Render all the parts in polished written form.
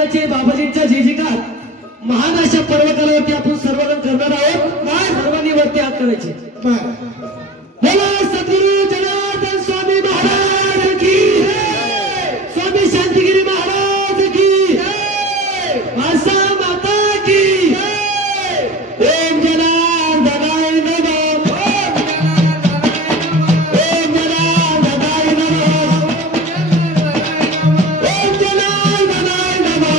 बाबाजींच्या जयजयकार महान अशा पर्वतावरती आपण सर्वजण करणार आहोत। सर्वांनी वरती हात करायचे। बोला सद्गुरु जनार्दन स्वामी महाराज की जय, स्वामी शांतिगिरी महाराज की जय, मासा माता की जय। ओम जनार्दनाय नमः, ओम जनार्दनाय नमः, ओम जनार्दनाय नमः,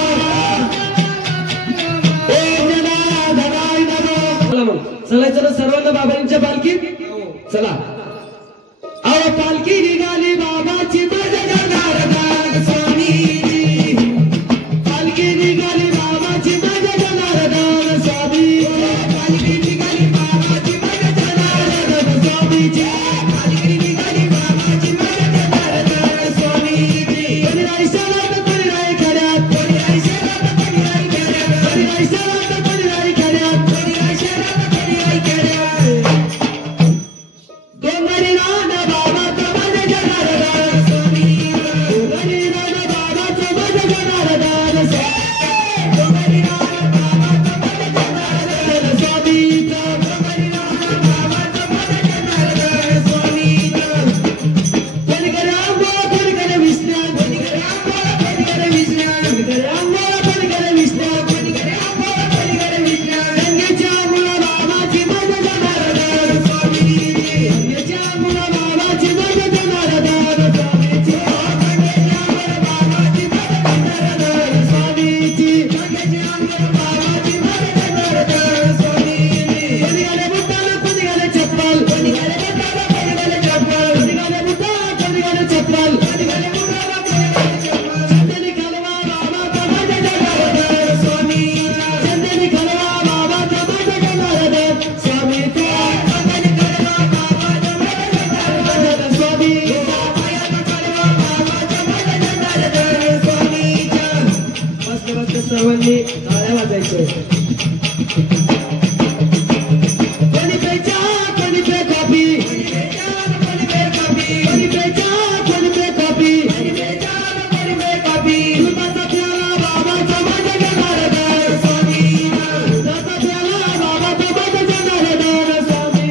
ओम जनार्दनाय नमः। चलायचं ना सर्वांना बाबांच्या पालखीत। चला अहो पालखी निघाली बाबाची मजा जनार्दन स्वामीजी, पालखी निघाली बाबाची मजा जनार्दन स्वामी, पालखी निघाली बाबाची मजा जनार्दन स्वामीजी, पालखी निघाली बाबाची मजा जनार्दन स्वामीजी। कोणी रायशाला तर कोणी राय खड्यात, कोणी रायशाला तर कोणी राय खड्यात, कोणी रायशाला तर कोणी राय खड्यात, कोणी रायशाला तर कोणी राय खड्यात। सर्वांनी टाळ्या वाजवायच्या। कोणी प्यायचा कोणी पे कॉफी, कोणी पे कॉफी, कोणी प्यायचा कोणी पे कॉफी, कोणी प्यायचा कोणी पे कॉफी। दुधाचा प्याला बाबाचा मजा जनार्दन स्वामी, दुधाचा प्याला बाबाचा मजा जनार्दन स्वामी,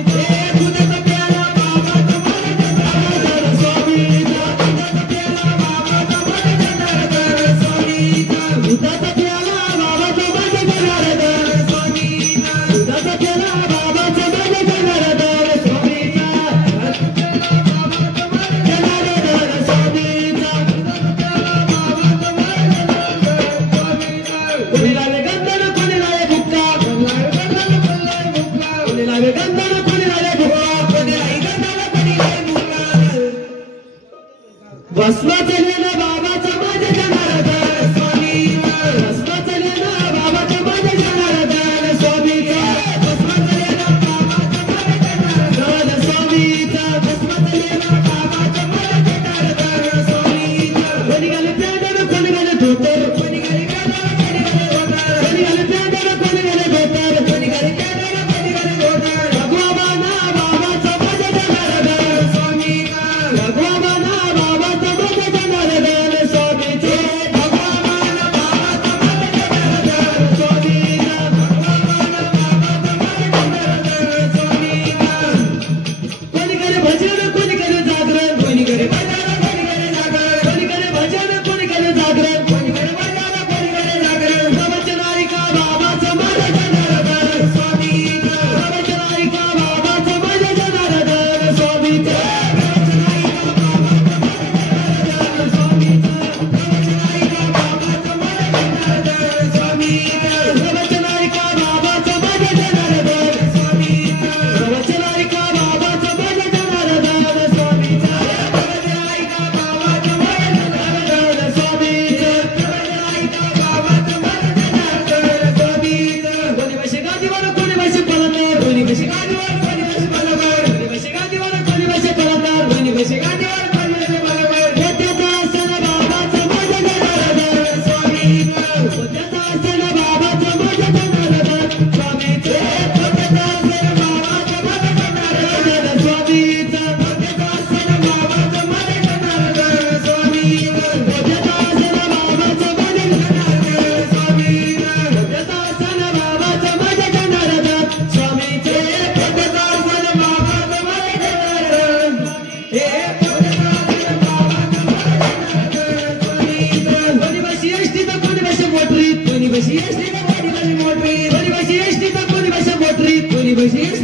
दुधाचा प्याला बाबाचा मजा जनार्दन स्वामी, दुधाचा प्याला बाबाचा मजा जनार्दन स्वामी, दुधाचा बसवा चलेला बाबाचा मजा जनार्दन स्वामी, बसवा चलेला बाबाचा मजा जनार्दन स्वामीचा, बसवा चलेला बाबाचा मजा जनार्दन स्वामीचा, बसवा चलेला बाबाचा मजा जनार्दन स्वामीचा। कोणी गेले प्यादर कोणी गेले धोतर, कोणी गेले प्यादर कोणी गेले धोतर, बशी एसटी तर कोणी बशी मोटरी कोणी बशी एसटी तर कोणी बशी मोटरी कोणी बशी